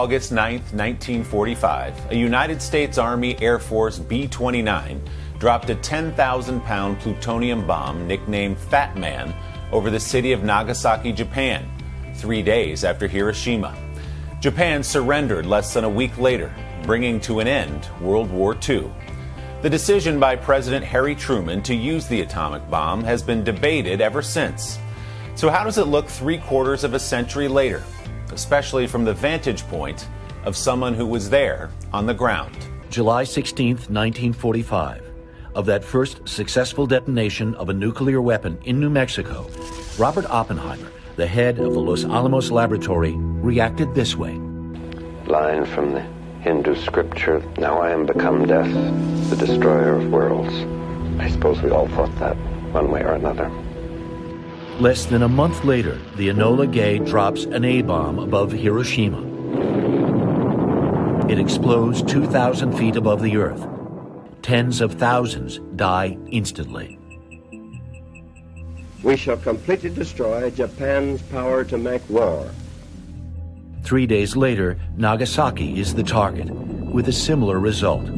August 9, 1945, a United States Army Air Force B-29 dropped a 10,000-pound plutonium bomb nicknamed Fat Man over the city of Nagasaki, Japan, 3 days after Hiroshima. Japan surrendered less than a week later, bringing to an end World War II. The decision by President Harry Truman to use the atomic bomb has been debated ever since. So how does it look 3/4 of a century later, especially from the vantage point of someone who was there on the ground? July 16, 1945. Of that first successful detonation of a nuclear weapon in New Mexico, Robert Oppenheimer, the head of the Los Alamos laboratory, reacted this way. Line from the Hindu scripture, "Now I am become death, the destroyer of worlds." I suppose we all thought that one way or another. Less than a month later, the Enola Gay drops an A-bomb above Hiroshima. It explodes 2,000 feet above the earth. Tens of thousands die instantly. We shall completely destroy Japan's power to make war. 3 days later, Nagasaki is the target, with a similar result.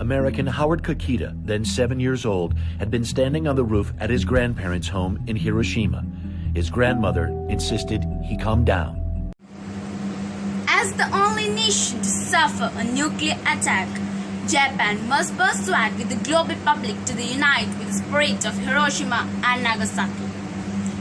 American Howard Kakita, then 7 years old, had been standing on the roof at his grandparents' home in Hiroshima. His grandmother insisted he calm down. As the only nation to suffer a nuclear attack, Japan must persuade with the global public to unite with the spirit of Hiroshima and Nagasaki.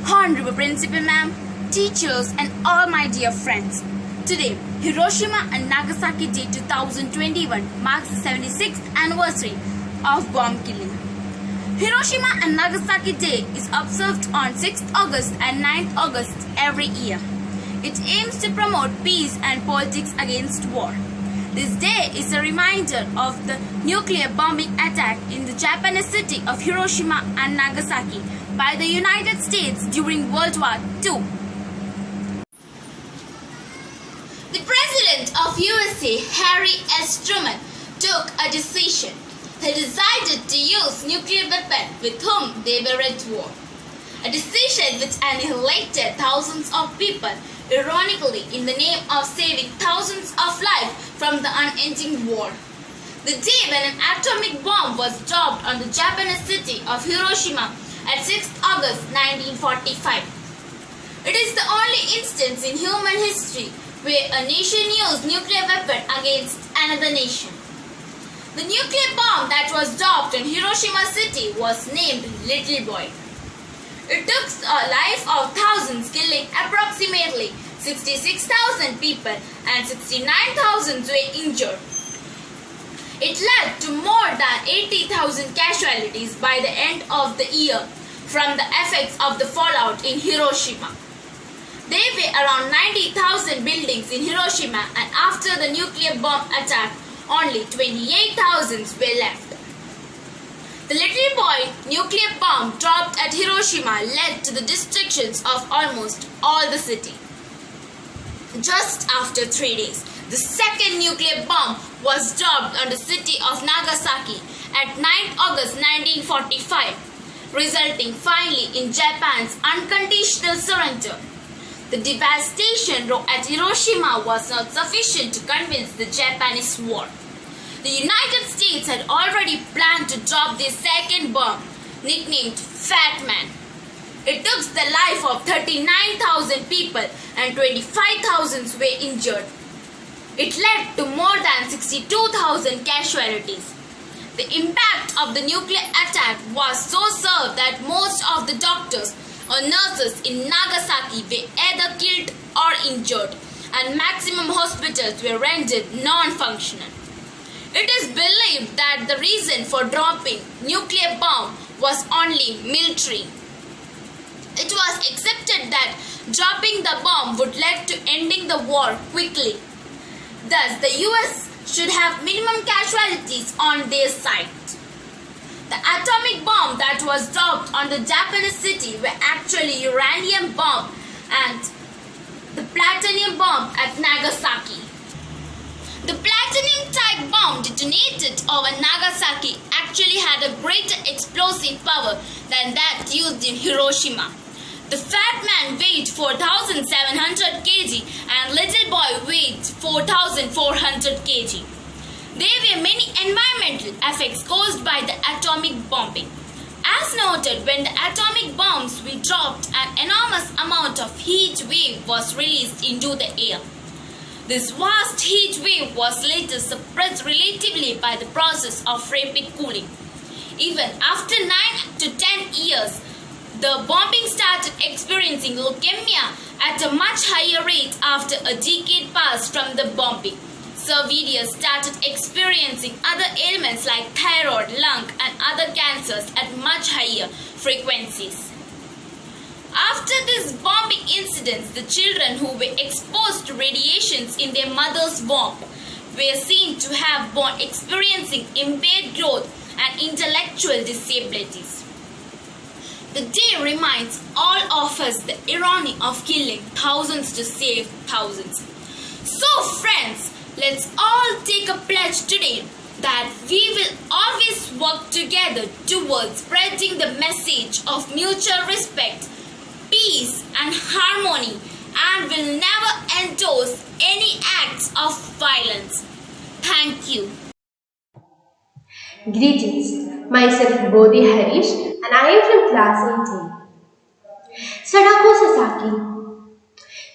Honorable Principal Ma'am, teachers and all my dear friends, today, Hiroshima and Nagasaki Day 2021 marks the 76th anniversary of bomb killing. Hiroshima and Nagasaki Day is observed on 6th August and 9th August every year. It aims to promote peace and politics against war. This day is a reminder of the nuclear bombing attack in the Japanese city of Hiroshima and Nagasaki by the United States during World War II. The President of USA, Harry S. Truman, took a decision. He decided to use nuclear weapons with whom they were at war. A decision which annihilated thousands of people, ironically in the name of saving thousands of lives from the unending war. The day when an atomic bomb was dropped on the Japanese city of Hiroshima at 6th August 1945. It is the only instance in human history where a nation used nuclear weapon against another nation. The nuclear bomb that was dropped on Hiroshima city was named Little Boy. It took a life of thousands, killing approximately 66,000 people and 69,000 were injured. It led to more than 80,000 casualties by the end of the year from the effects of the fallout in Hiroshima. There were around 90,000 buildings in Hiroshima, and after the nuclear bomb attack, only 28,000 were left. The Little Boy nuclear bomb dropped at Hiroshima led to the destruction of almost all the city. Just after 3 days, the second nuclear bomb was dropped on the city of Nagasaki at 9th August 1945, resulting finally in Japan's unconditional surrender. The devastation at Hiroshima was not sufficient to convince the Japanese war. The United States had already planned to drop their second bomb, nicknamed Fat Man. It took the life of 39,000 people and 25,000 were injured. It led to more than 62,000 casualties. The impact of the nuclear attack was so severe that most of the doctors or nurses in Nagasaki were either killed or injured, and maximum hospitals were rendered non-functional. It is believed that the reason for dropping nuclear bomb was only military. It was accepted that dropping the bomb would lead to ending the war quickly. Thus, the US should have minimum casualties on their side. The atomic bomb that was dropped on the Japanese city were actually uranium bomb and the plutonium bomb at Nagasaki. The plutonium type bomb detonated over Nagasaki actually had a greater explosive power than that used in Hiroshima. The fat man weighed 4,700 kg and little boy weighed 4,400 kg. There were many environmental effects caused by the atomic bombing. As noted, when the atomic bombs were dropped, an enormous amount of heat wave was released into the air. This vast heat wave was later suppressed relatively by the process of rapid cooling. Even after 9 to 10 years, the bombing started experiencing leukemia at a much higher rate after a decade passed from the bombing. Soviets started experiencing other ailments like thyroid, lung, and other cancers at much higher frequencies. After these bombing incidents, the children who were exposed to radiations in their mother's womb were seen to have born experiencing impaired growth and intellectual disabilities. The day reminds all of us the irony of killing thousands to save thousands. So friends, let's all take a pledge today that we will always work together towards spreading the message of mutual respect, peace and harmony, and will never endorse any acts of violence. Thank you. Greetings, myself Bodhi Harish and I am from class 18. Sadako Sasaki.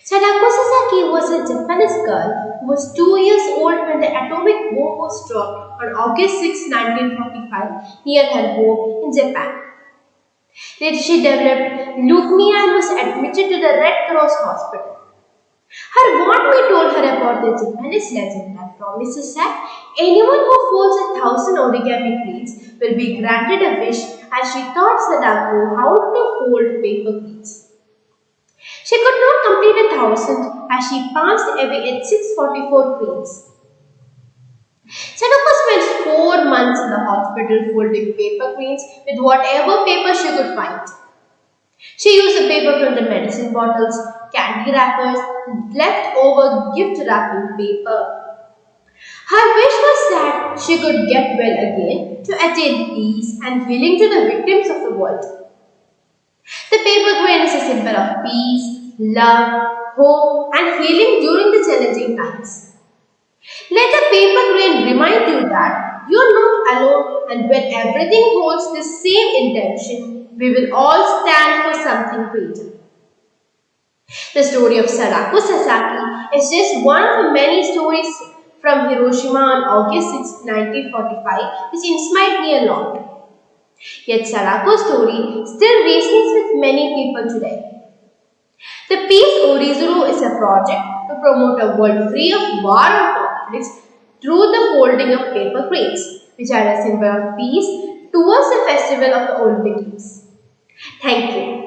Sadako Sasaki was a Japanese girl who was 2 years old when the atomic bomb was dropped on August 6, 1945 near her home in Japan. Later she developed leukemia and was admitted to the Red Cross hospital. Her wardmate told her about the Japanese legend that promises that anyone who folds 1,000 origami plates will be granted a wish, as she taught Sadako how to fold paper plates. She could not complete 1,000 as she passed away at 644 plates. Sadako spent 4 months in the hospital folding paper cranes with whatever paper she could find. She used the paper from the medicine bottles, candy wrappers, leftover gift wrapping paper. Her wish was that she could get well again to attain peace and healing to the victims of the world. The paper crane is a symbol of peace, love, hope, and healing during the challenging times. Let the paper crane remind you that you are not alone, and when everything holds the same intention, we will all stand for something greater. The story of Sadako Sasaki is just one of the many stories from Hiroshima on August 6, 1945, which inspired me a lot. Yet Sadako's story still resonates with many people today. The Peace Orizuru is a project to promote a world free of war and conflicts through the folding of paper cranes, which are a symbol of peace towards the festival of the Olympics. Thank you.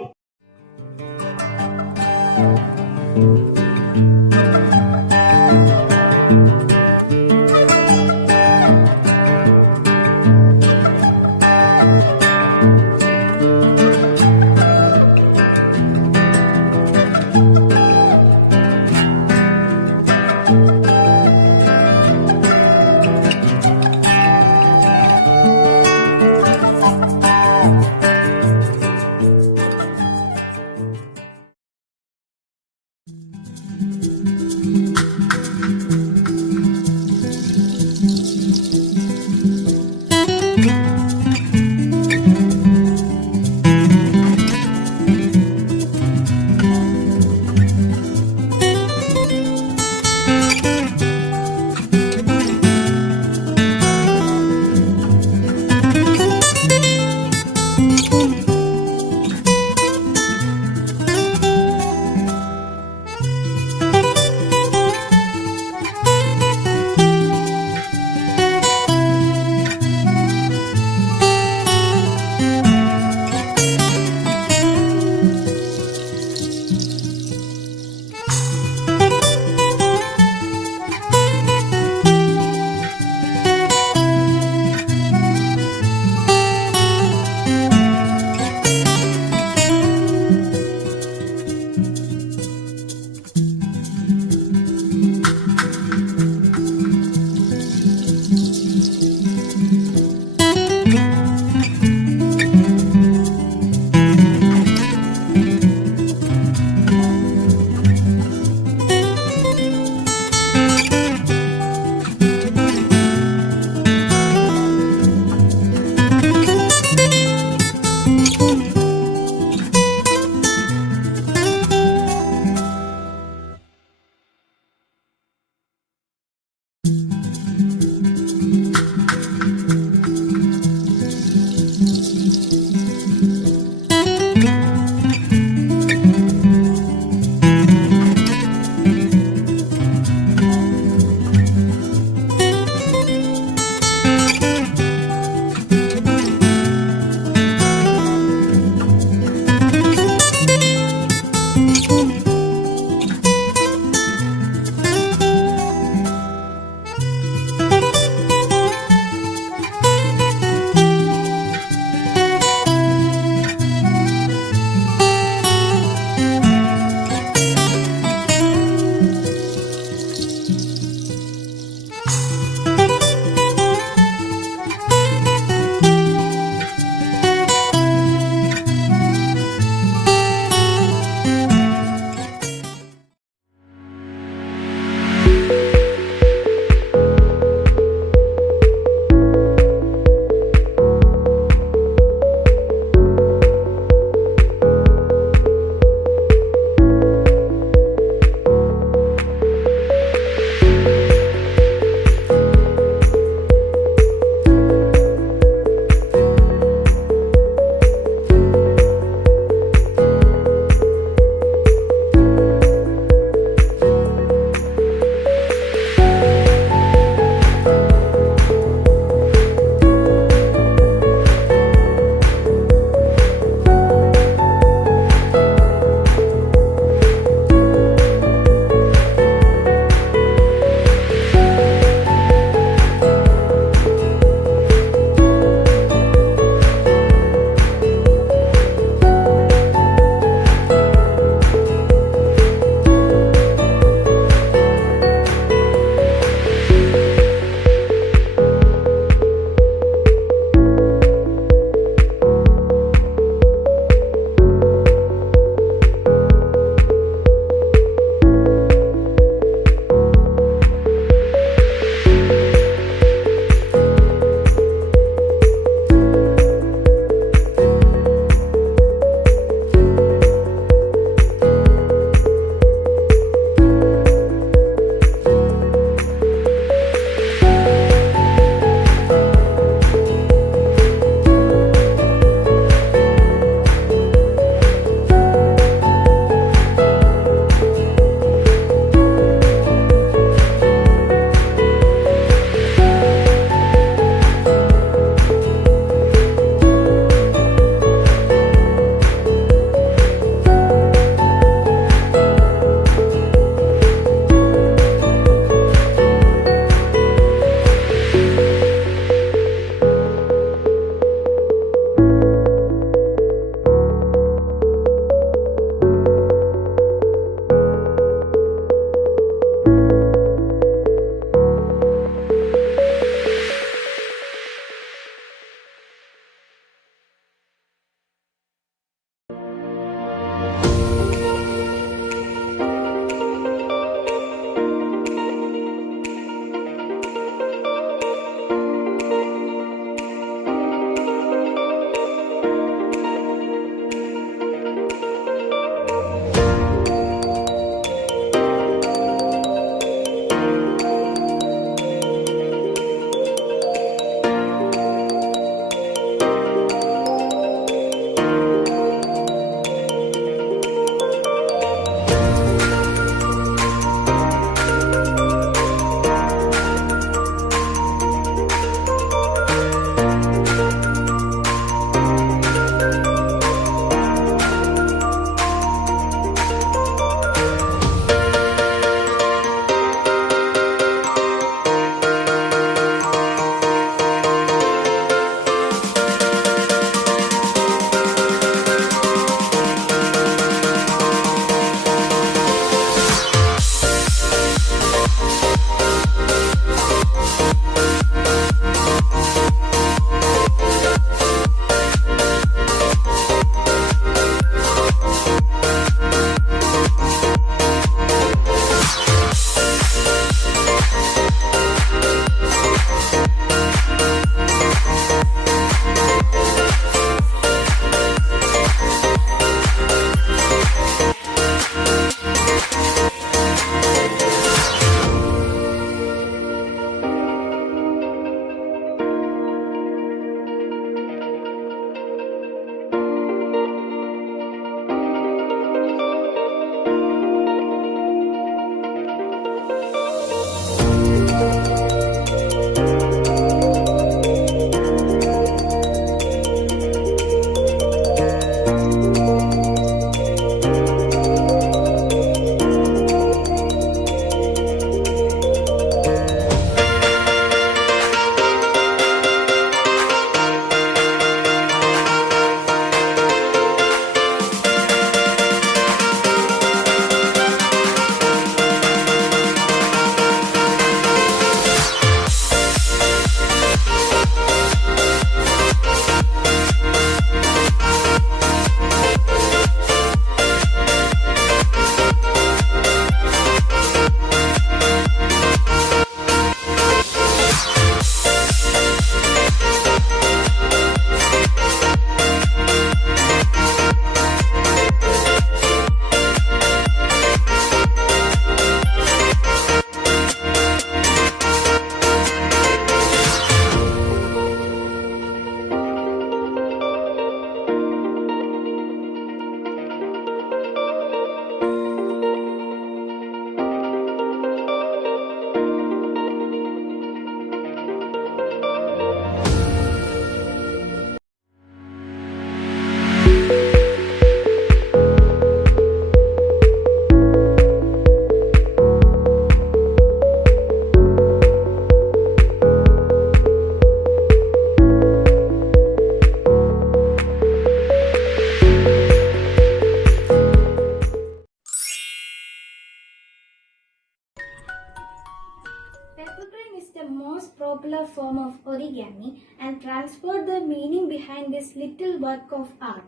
transport the meaning behind this little work of art.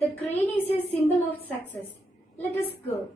The crane is a symbol of success. Let us go.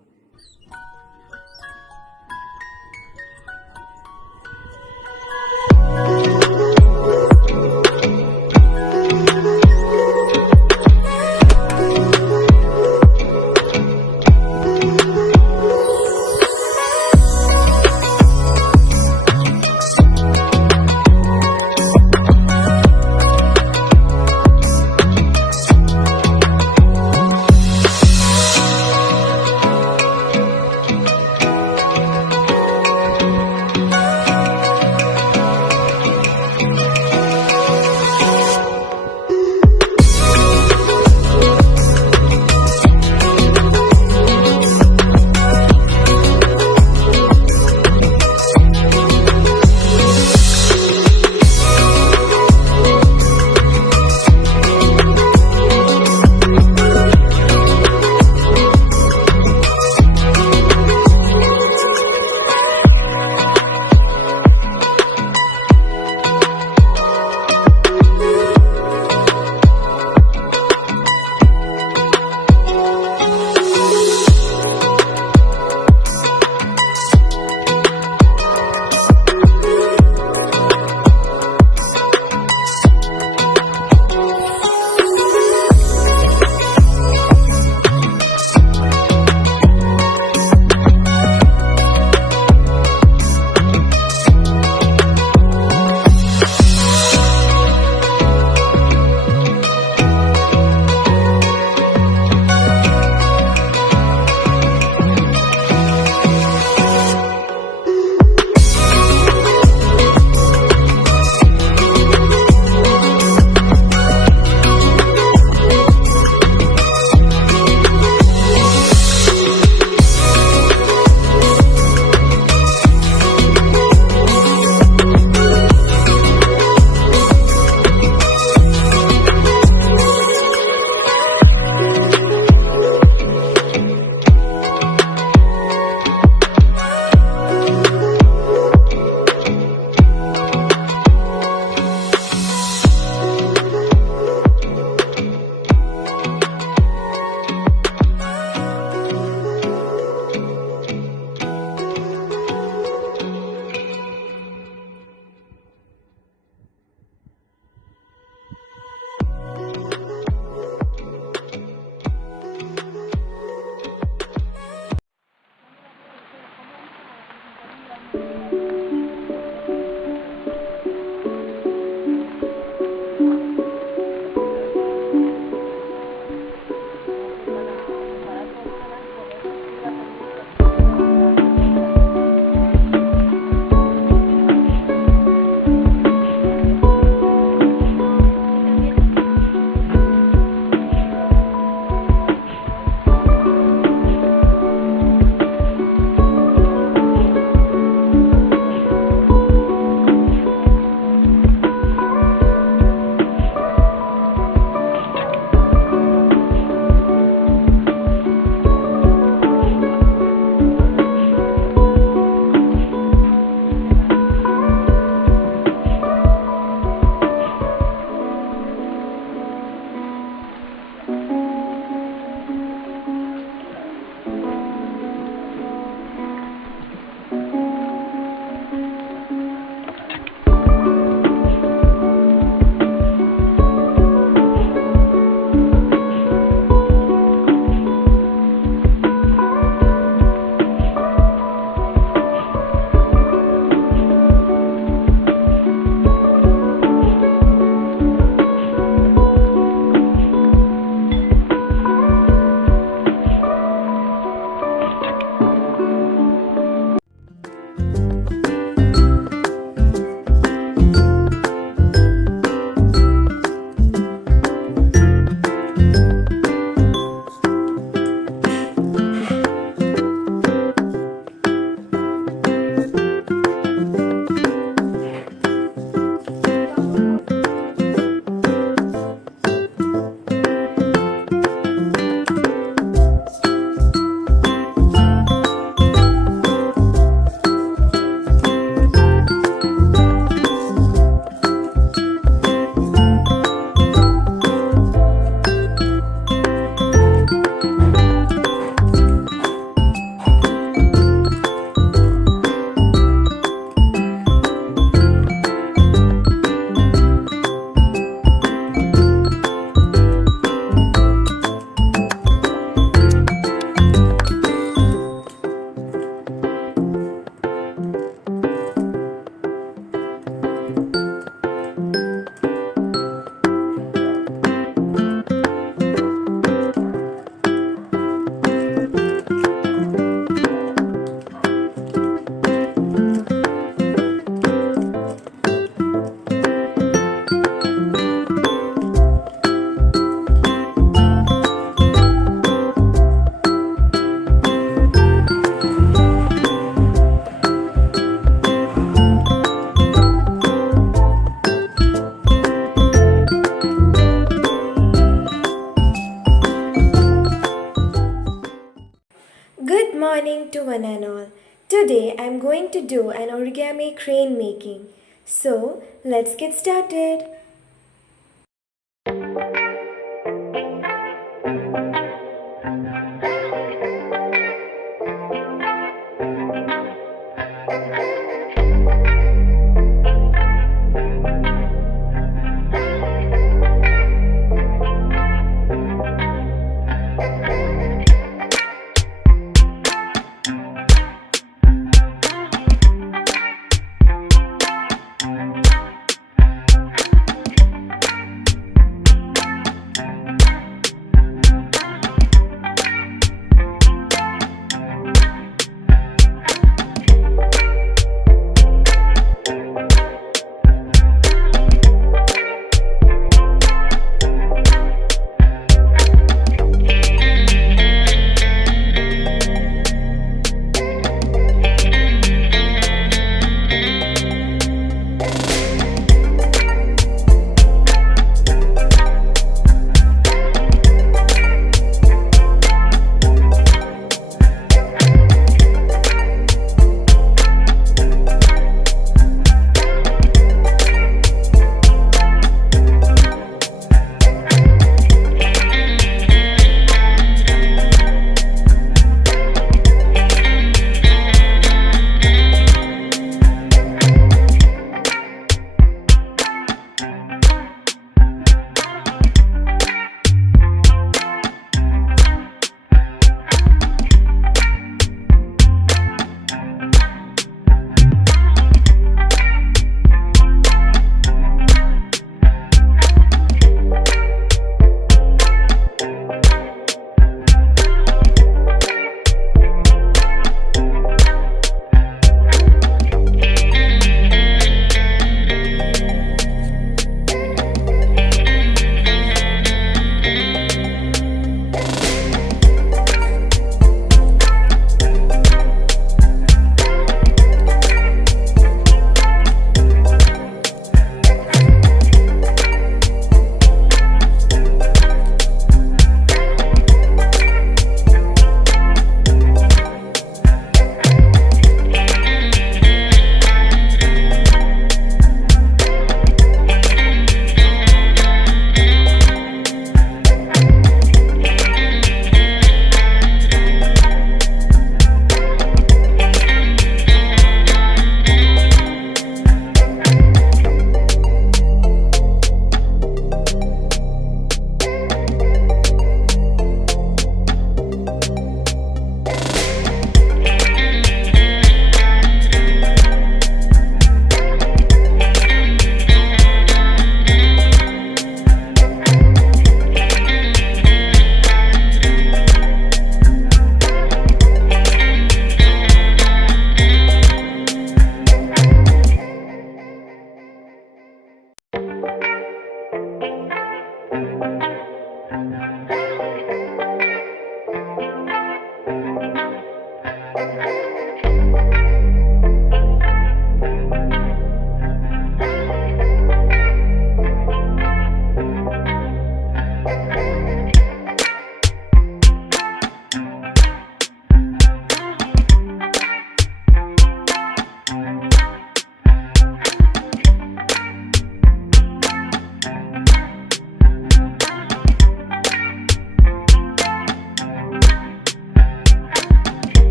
Today I'm going to do an origami crane making. So let's get started.